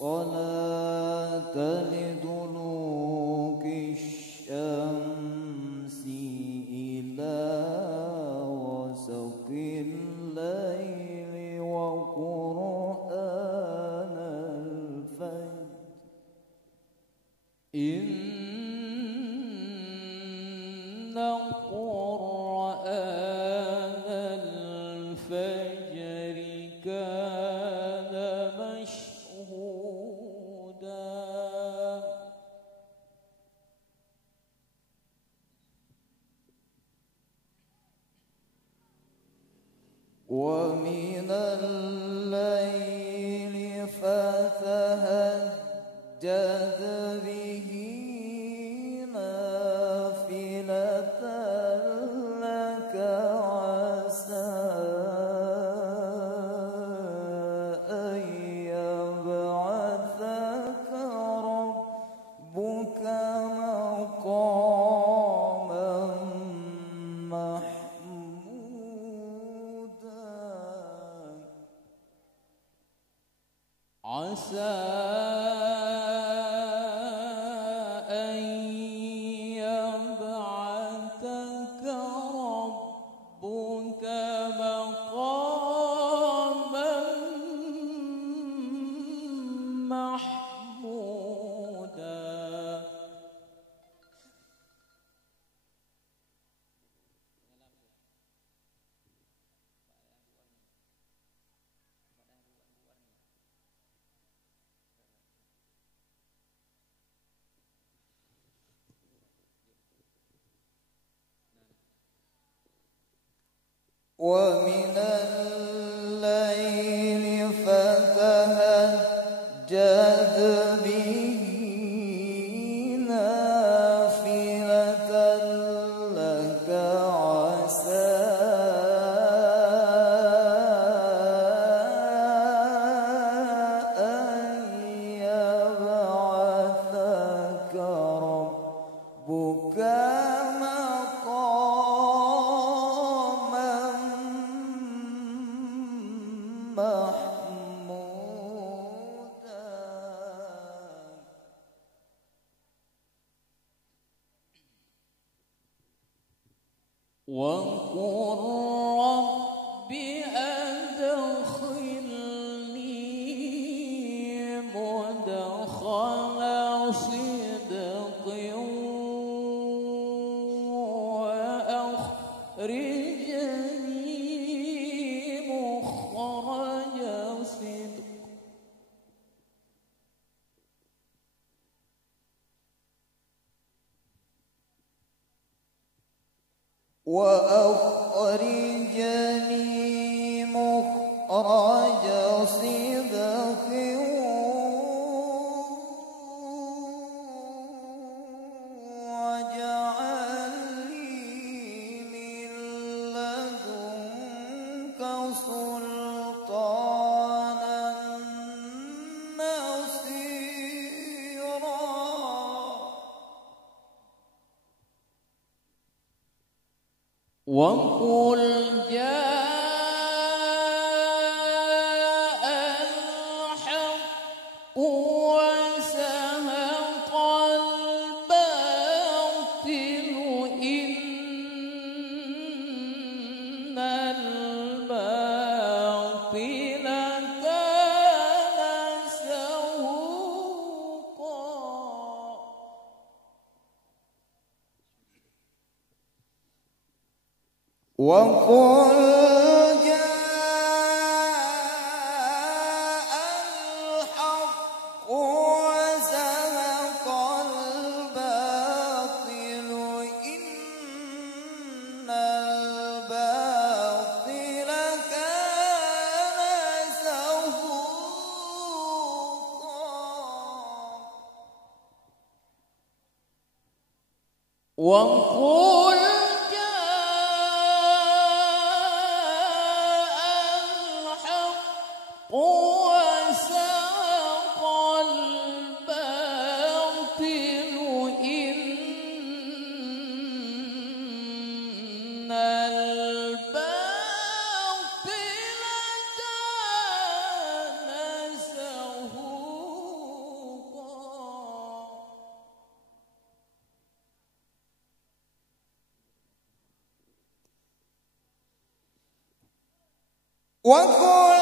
الصلاة لدلوك الشمس إلى غسق الليل وقرآن الفجر إن قرآن الفجر كان مشهودا ومن الليل فتهجد به نافلة لك عسى أن يبعثك ربك مقاما محمودا عسى أن يبعثك ربك مقاما محمودا ومن الليل فتهجد به نافلة لك عسى أن يبعثك ربك محمودا وقل رب أدخلني مدخل صدق وأخرجني مخرج صدق وأخرجني مخرج صدق واجعل لي من لدنك سلطانا نصيرا وقل جاء الحق وزهق الباطل إن الباطل كان زهوقا وقل جاء الحق وزهق الباطل إن الباطل كان زهوقا وقل وزهق الباطل إن الباطل كان زهوقا وقل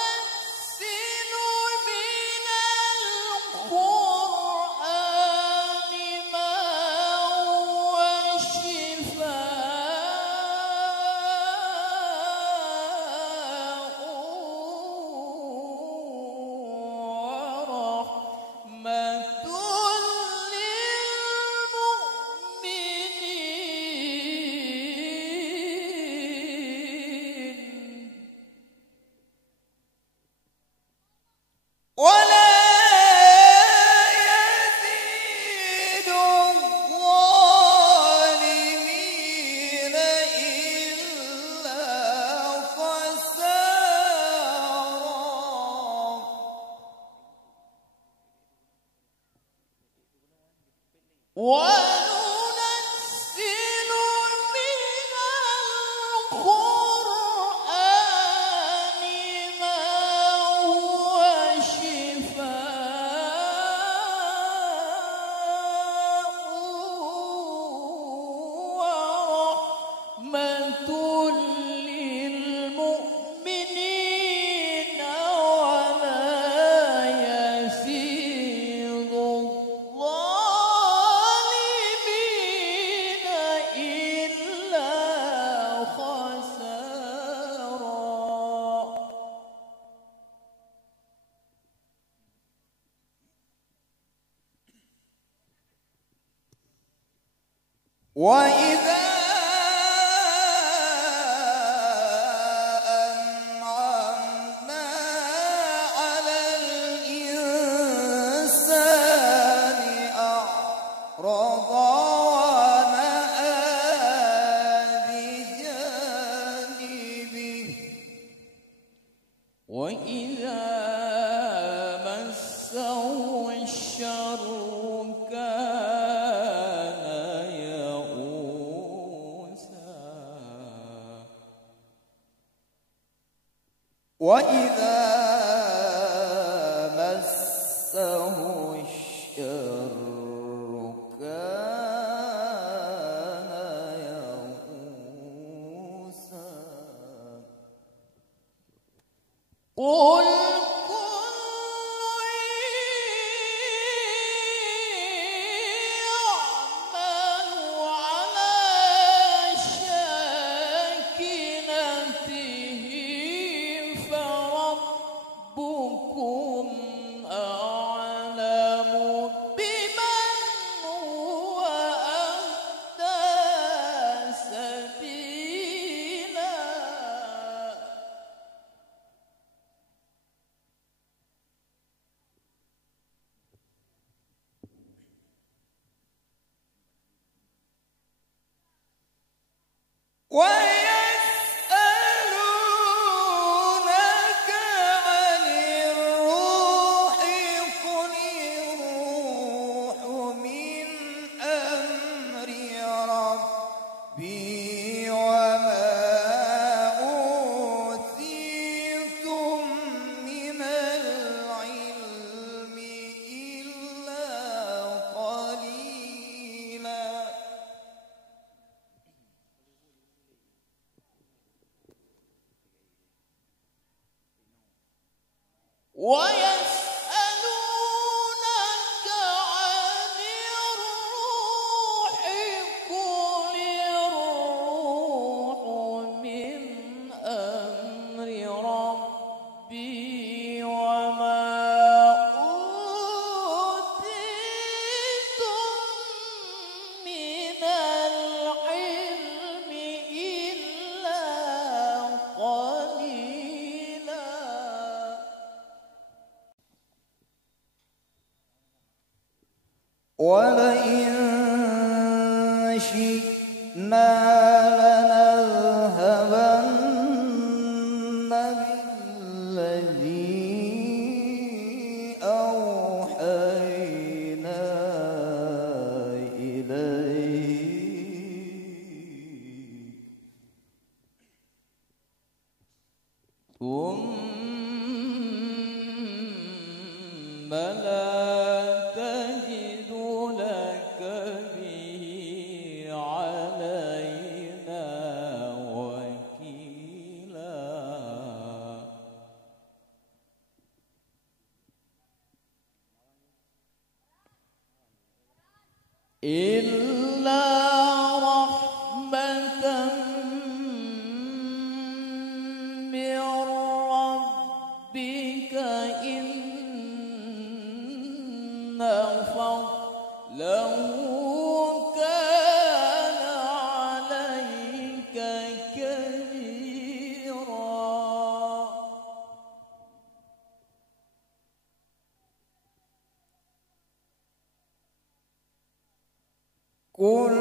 وننزل من القرآن ما هو شفاء ورحمة ولا يزيد الظالمين إلا خسارا وننزل من القرآن ما هو شفاء ورحمة للمؤمنين ولا يزيد الظالمين إلا خسارا وإذا أنعمنا على الإنسان أعرض ونأى بجانبه وإذا مسه الشر كان يئوسا وإذا مسه الشر كان يئوسا قل كل يعمل على شاكلته فربكم أعلم بمن هو أهدى سبيلا ويسألونك عن الروح قل الروح من أمر ربي وما أوتيتم من العلم إلا قليلا ويسألونك عن الروح قل الروح من أمر ربي وما أوتيتم من العلم إلا قليلا ولئن شئنا لنذهبن ثم لا تجد لك به علينا وكيلا. إلا رحمة من ربك إن فضله كان عليك كبيرا. قل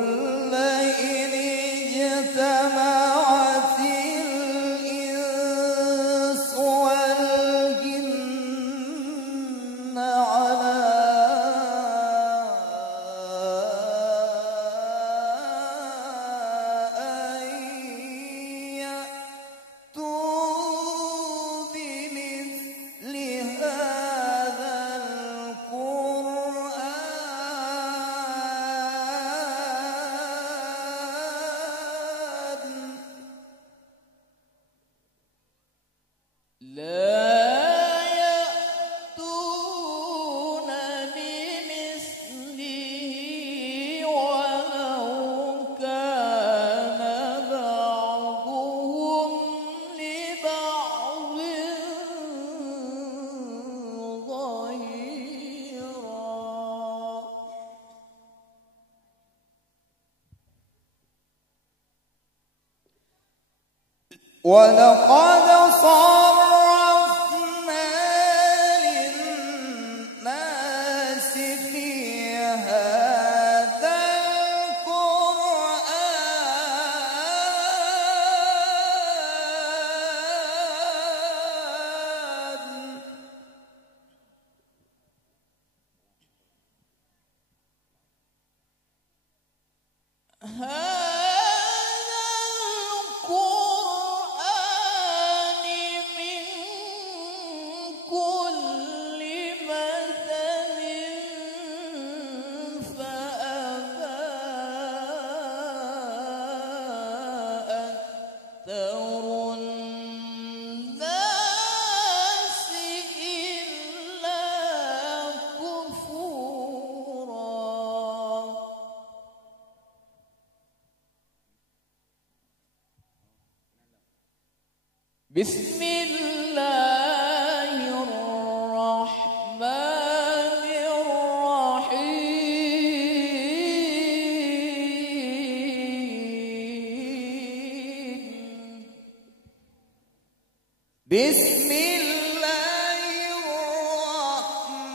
إن اجتمعت الإنس والجن على أن يأتوا بمثل هذا القرآن لا يأتون بمثله ولو كان بعضهم لبعض ظهيرا. ولقد صرفنا للناس في هذا القرآن من كل مثل فأبى أكثر الناس إلا كفورا. بسم الله الرحمن الرحيم. بسم الله الرحمن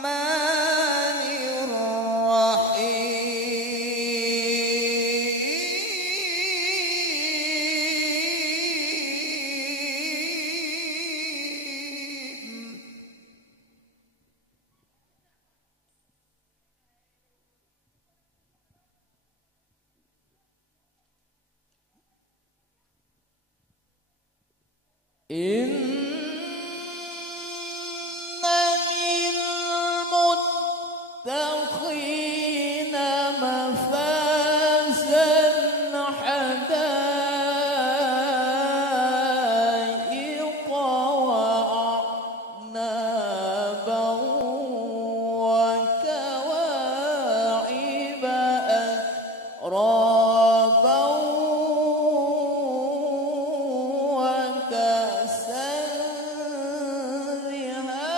الرحيم. إن للمتقين مفازا حدائق وأعنابا وكواعب أترابا وكأسا دهاقا.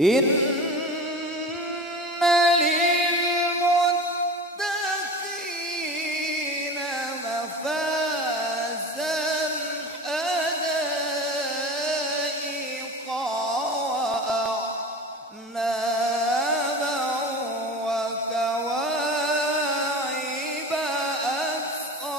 إن للمتقين مفازا حدائق وأعنابا وكواعب أترابا.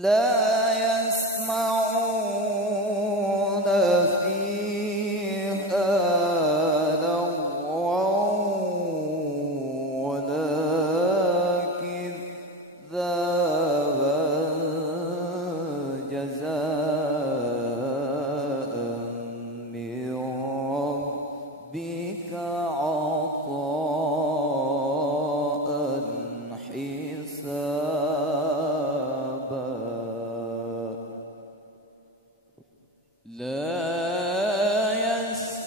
لا يسمعون فيها لغوا ولا كذابا جزاء من ربك عطاء حسابا. لا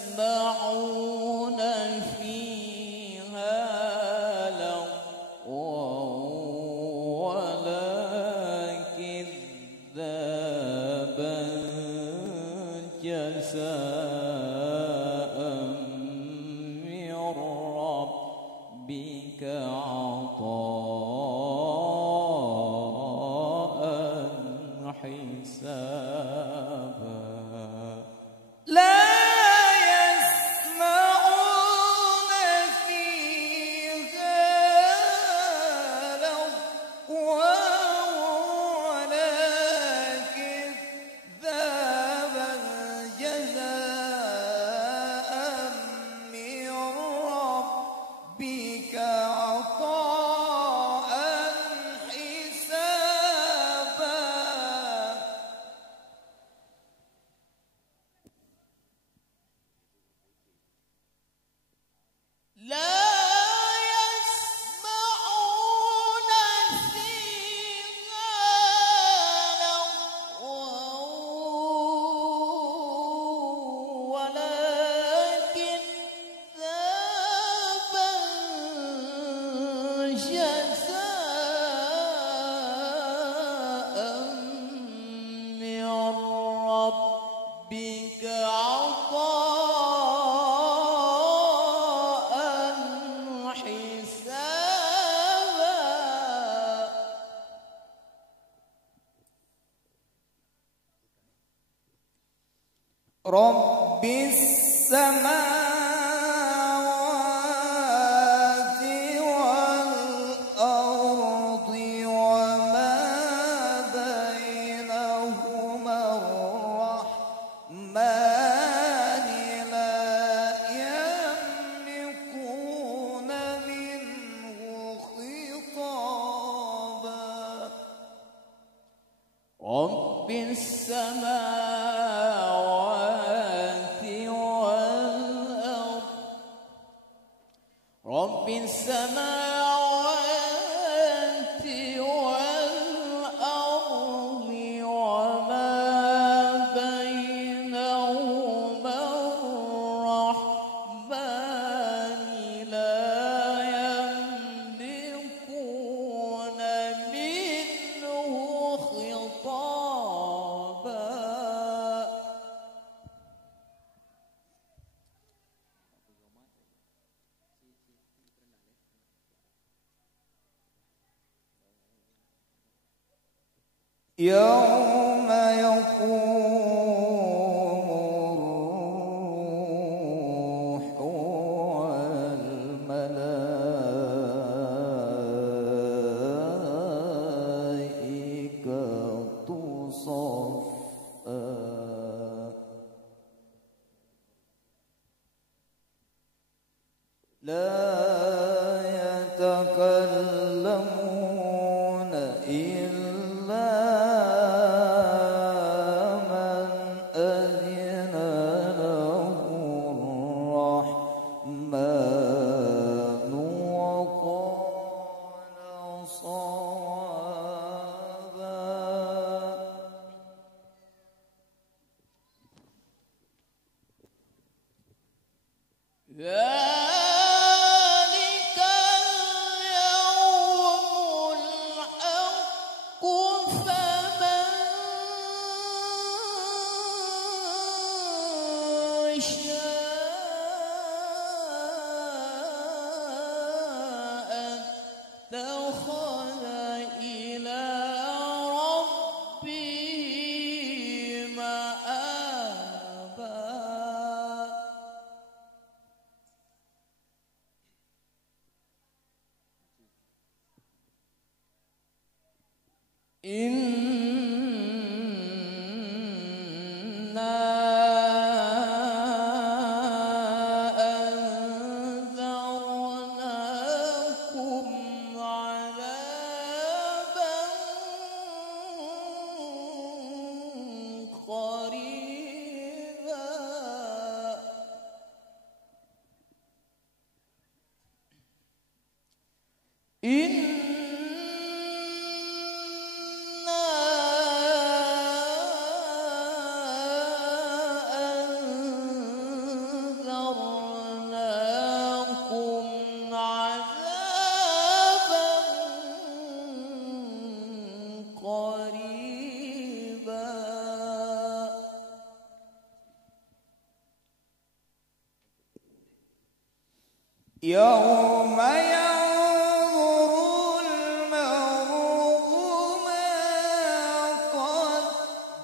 يسمعون فيها لغوا ولا كذابا جزاء من ربك عطاء حسابا. لا يسمعون فيها لغوا ولا كذابا جزاء من ربك عطاء حسابا. لا يسمعون فيها لغوا ولا كذابا جزاء من ربك عطاء حسابا. رب السماوات والأرض وما بينهما الرحمن لا يملكون منه خطابا. رب السماوات والأرض رب السماوات والأرض وما بينهما الرحمن لا يملكون منه خطابا. يوم يقوم الروح والملائكة صفا. لا يتكلمون إلا من أذن له الرحمن وقال صوابا. ذلك اليوم الحق فمن شاء اتخذ إلى ربه مآبا. إن أنذرناكم عذابا قريبا يوم ينظر المرء ما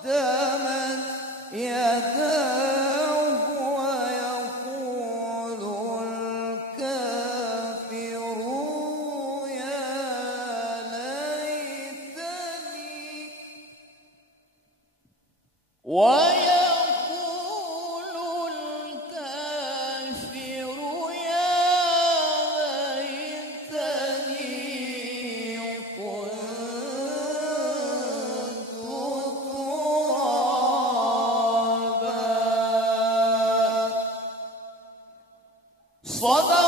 قدمت يداه ويقول الكافر يا ليتني ويقول الكافر يا ليتني كنت ترابا. صدق